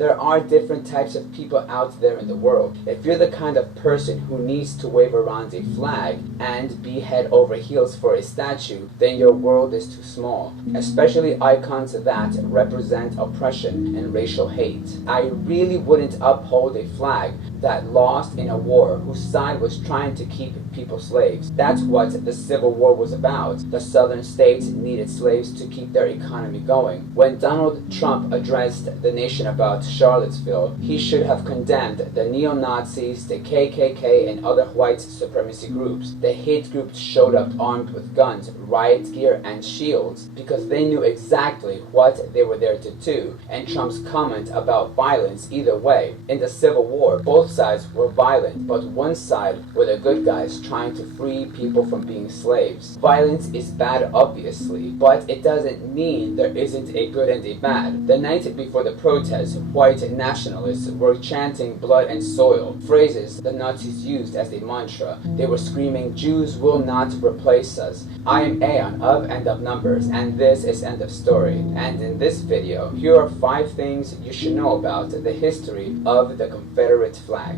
there are different types of people out there in the world. If you're the kind of person who needs to wave around a flag and be head over heels for a statue, then your world is too small, especially icons that represent oppression and racial hate. I really wouldn't uphold a flag that lost in a war whose side was trying to keep people slaves. That's what the Civil War was about. The southern states needed slaves to keep their economy going. When Donald Trump addressed the nation about Charlottesville, he should have condemned the neo-Nazis, the KKK, and other white supremacy groups. The hate groups showed up armed with guns, riot gear, and shields because they knew exactly what they were there to do. And Trump's comment about violence either way. In the Civil War, both sides were violent, but one side were the good guys trying to free people from being slaves. Violence is bad, obviously, but it doesn't mean there isn't a good and a bad. The night before the protests, white nationalists were chanting blood and soil, phrases the Nazis used as a mantra. They were screaming, "Jews will not replace us. I am Aeon of and of numbers, and this is end of story." And in this video, here are 5 things you should know about the history of the Confederate flag.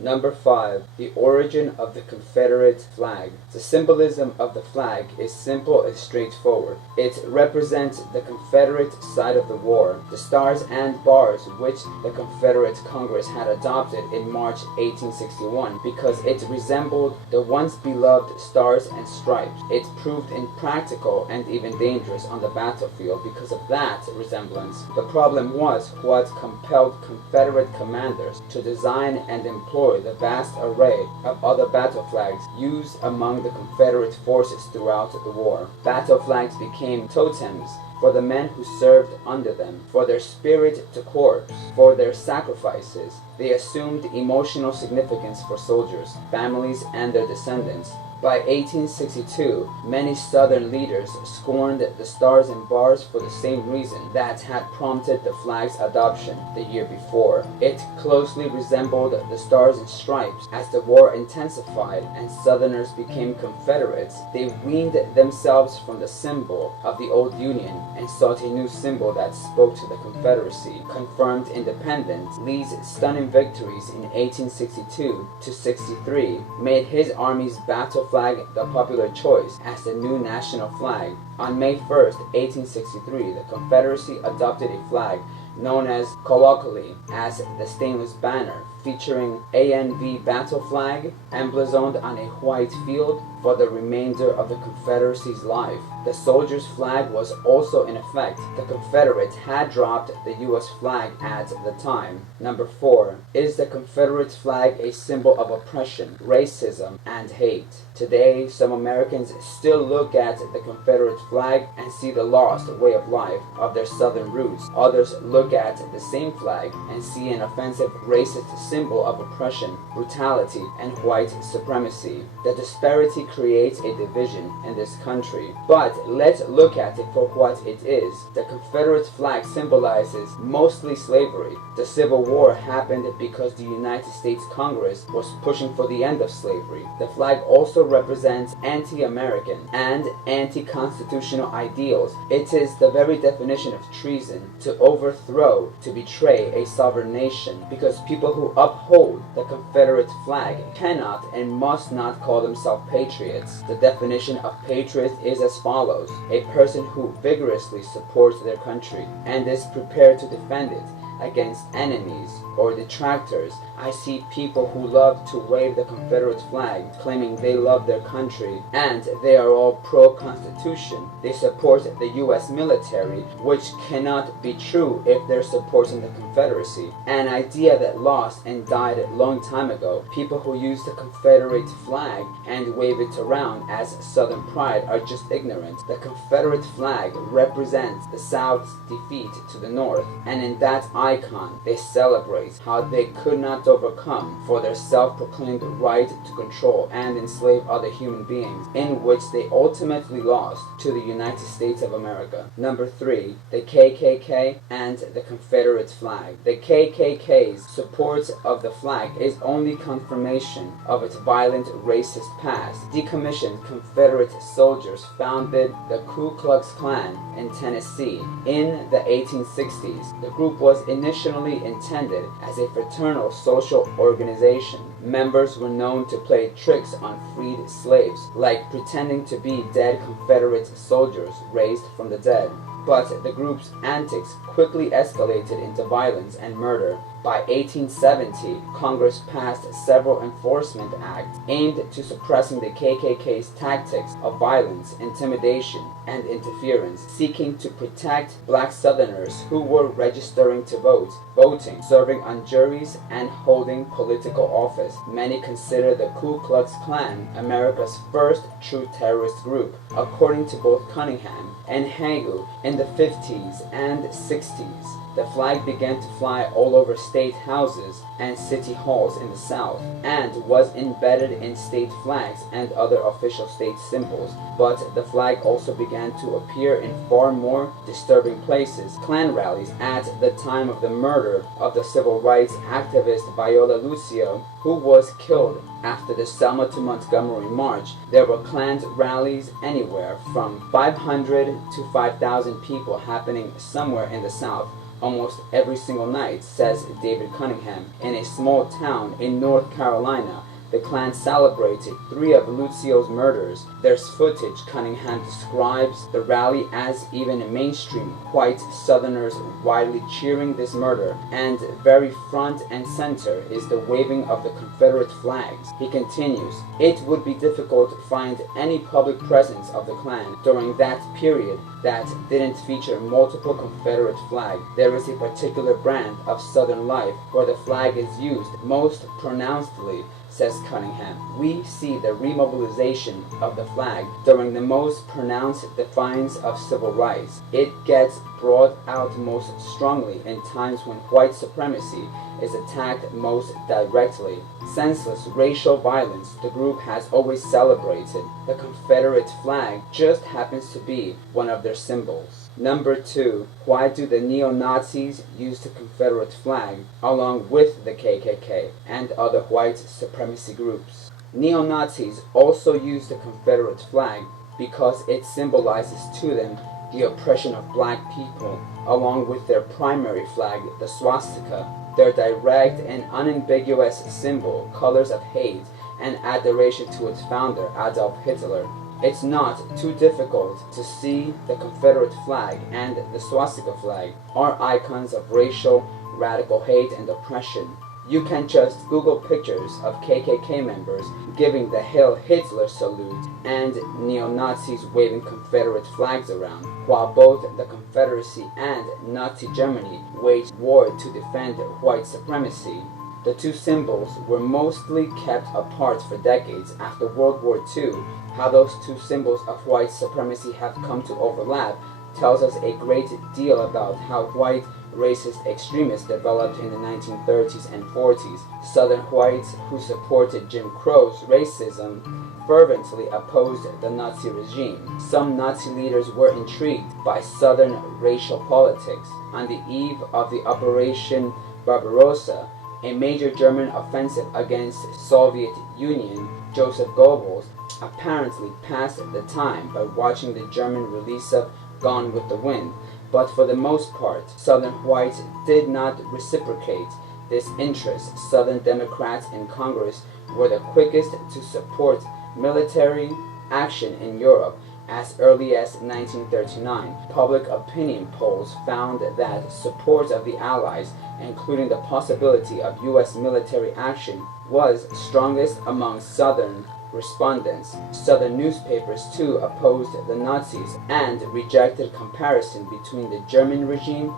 Number 5. The origin of the Confederate flag. The symbolism of the flag is simple and straightforward. It represents the Confederate side of the war, the stars and bars which the Confederate Congress had adopted in March 1861 because it resembled the once beloved stars and stripes. It proved impractical and even dangerous on the battlefield because of that resemblance. The problem was what compelled Confederate commanders to design and employ the vast array of other battle flags used among the Confederate forces throughout the war. Battle flags became totems for the men who served under them, for their spirit to corps, for their sacrifices. They assumed emotional significance for soldiers, families, and their descendants. By 1862, many Southern leaders scorned the stars and bars for the same reason that had prompted the flag's adoption the year before. It closely resembled the stars and stripes. As the war intensified and Southerners became Confederates, they weaned themselves from the symbol of the old Union and sought a new symbol that spoke to the Confederacy. Confirmed independence, Lee's stunning victories in 1862 to 63 made his army's battle flag the popular choice as the new national flag. On May 1st, 1863, the Confederacy adopted a flag known as colloquially as the Stainless Banner, featuring ANV battle flag emblazoned on a white field for the remainder of the Confederacy's life. The soldiers' flag was also in effect. The Confederates had dropped the U.S. flag at the time. Number 4. Is the Confederate flag a symbol of oppression, racism, and hate? Today, some Americans still look at the Confederate flag and see the lost way of life of their southern roots. Others look at the same flag and see an offensive racist symbol of oppression, brutality, and white supremacy. The disparity creates a division in this country. But let's look at it for what it is. The Confederate flag symbolizes mostly slavery. The Civil War happened because the United States Congress was pushing for the end of slavery. The flag also represents anti-American and anti-constitutional ideals. It is the very definition of treason, to overthrow, to betray a sovereign nation, because people who uphold the Confederate flag cannot and must not call themselves patriots. The definition of patriot is as follows: a person who vigorously supports their country and is prepared to defend it against enemies or detractors. I see people who love to wave the Confederate flag, claiming they love their country, and they are all pro-Constitution. They support the U.S. military, which cannot be true if they're supporting the Confederacy. An idea that lost and died a long time ago. People who use the Confederate flag and wave it around as Southern pride are just ignorant. The Confederate flag represents the South's defeat to the North, and in that icon, they celebrate how they could not overcome for their self-proclaimed right to control and enslave other human beings, in which they ultimately lost to the United States of America. Number 3. The KKK and the Confederate flag. The KKK's support of the flag is only confirmation of its violent racist past. Decommissioned Confederate soldiers founded the Ku Klux Klan in Tennessee in the 1860s. The group was initially intended as a fraternal social organization. Members were known to play tricks on freed slaves, like pretending to be dead Confederate soldiers raised from the dead. But the group's antics quickly escalated into violence and murder. By 1870, Congress passed several enforcement acts aimed to suppressing the KKK's tactics of violence, intimidation, and interference, seeking to protect black Southerners who were registering to vote, voting, serving on juries, and holding political office. Many consider the Ku Klux Klan America's first true terrorist group, according to both Cunningham and Hagu. In the 50s and 60s, the flag began to fly all over state houses and city halls in the South, and was embedded in state flags and other official state symbols. But the flag also began to appear in far more disturbing places. Klan rallies at the time of the murder of the civil rights activist Viola Lucio, who was killed after the Selma to Montgomery March. There were Klan rallies anywhere from 500 to 5,000 people happening somewhere in the South almost every single night, says David Cunningham. In a small town in North Carolina, the Klan celebrated 3 of Lucio's murders. There's footage. Cunningham describes the rally as even mainstream white Southerners widely cheering this murder, and very front and center is the waving of the Confederate flags. He continues, it would be difficult to find any public presence of the Klan during that period that didn't feature multiple Confederate flags. There is a particular brand of Southern life where the flag is used most pronouncedly, says Cunningham. We see the remobilization of the flag during the most pronounced defiance of civil rights. It gets brought out most strongly in times when white supremacy is attacked most directly. Senseless racial violence the group has always celebrated. The Confederate flag just happens to be one of their symbols. Number 2. Why do the neo-Nazis use the Confederate flag along with the KKK and other white supremacy groups? Neo-Nazis also use the Confederate flag because it symbolizes to them the oppression of black people, along with their primary flag, the swastika, their direct and unambiguous symbol, colors of hate and adoration to its founder, Adolf Hitler. It's not too difficult to see the Confederate flag and the swastika flag are icons of racial, radical hate and oppression. You can just Google pictures of KKK members giving the Hail Hitler salute and neo-Nazis waving Confederate flags around, while both the Confederacy and Nazi Germany waged war to defend white supremacy. The two symbols were mostly kept apart for decades after World War II. How those two symbols of white supremacy have come to overlap tells us a great deal about how white racist extremists developed in the 1930s and 40s. Southern whites who supported Jim Crow's racism fervently opposed the Nazi regime. Some Nazi leaders were intrigued by Southern racial politics. On the eve of the Operation Barbarossa, a major German offensive against Soviet Union, Joseph Goebbels apparently passed the time by watching the German release of Gone with the Wind. But for the most part, Southern whites did not reciprocate this interest. Southern Democrats in Congress were the quickest to support military action in Europe. As early as 1939, public opinion polls found that support of the Allies, including the possibility of U.S. military action, was strongest among Southern respondents. Southern newspapers too opposed the Nazis and rejected comparison between the German regime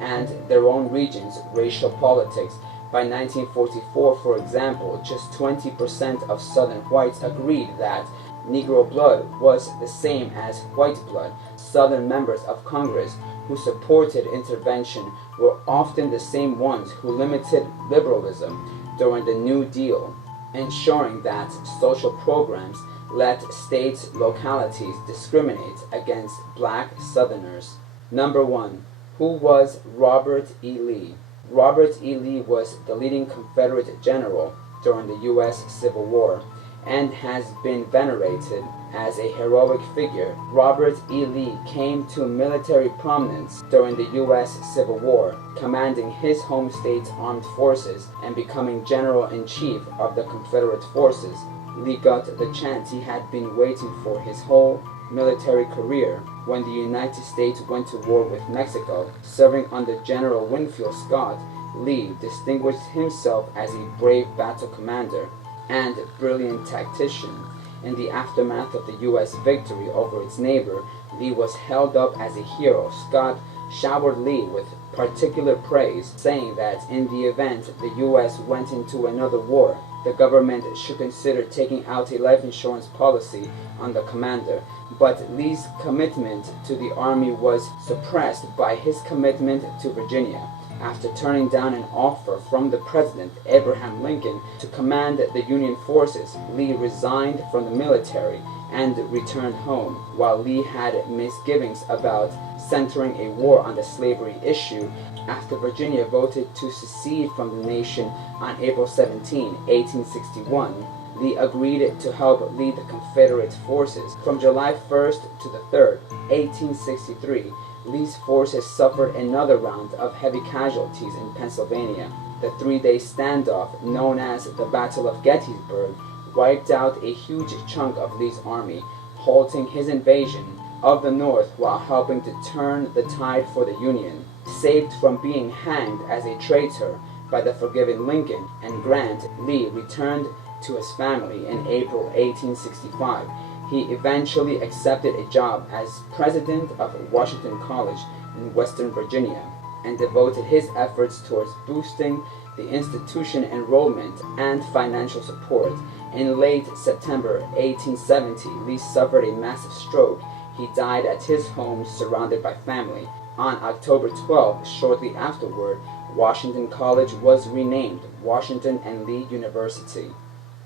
and their own region's racial politics. By 1944, for example, just 20% of Southern whites agreed that Negro blood was the same as white blood. Southern members of Congress who supported intervention were often the same ones who limited liberalism during the New Deal, ensuring that social programs let states' localities discriminate against black Southerners. Number 1. Who was Robert E. Lee? Robert E. Lee was the leading Confederate general during the U.S. Civil War and has been venerated as a heroic figure. Robert E. Lee came to military prominence during the U.S. Civil War, commanding his home state's armed forces and becoming General-in-Chief of the Confederate forces. Lee got the chance he had been waiting for his whole military career when the United States went to war with Mexico. Serving under General Winfield Scott, Lee distinguished himself as a brave battle commander and brilliant tactician. In the aftermath of the U.S. victory over its neighbor, Lee was held up as a hero. Scott showered Lee with particular praise, saying that in the event the U.S. went into another war, the government should consider taking out a life insurance policy on the commander. But Lee's commitment to the Army was suppressed by his commitment to Virginia. After turning down an offer from the President, Abraham Lincoln, to command the Union forces, Lee resigned from the military and returned home. While Lee had misgivings about centering a war on the slavery issue, after Virginia voted to secede from the nation on April 17, 1861, Lee agreed to help lead the Confederate forces. From July 1st to the 3rd, 1863, Lee's forces suffered another round of heavy casualties in Pennsylvania. The three-day standoff, known as the Battle of Gettysburg, wiped out a huge chunk of Lee's army, halting his invasion of the North while helping to turn the tide for the Union. Saved from being hanged as a traitor by the forgiven Lincoln and Grant, Lee returned to his family in April 1865. He eventually accepted a job as president of Washington College in Western Virginia and devoted his efforts towards boosting the institution enrollment and financial support. In late September 1870, Lee suffered a massive stroke. He died at his home surrounded by family. On October 12, shortly afterward, Washington College was renamed Washington and Lee University.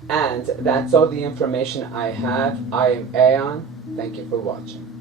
And that's all the information I have. I am Aeon. Thank you for watching.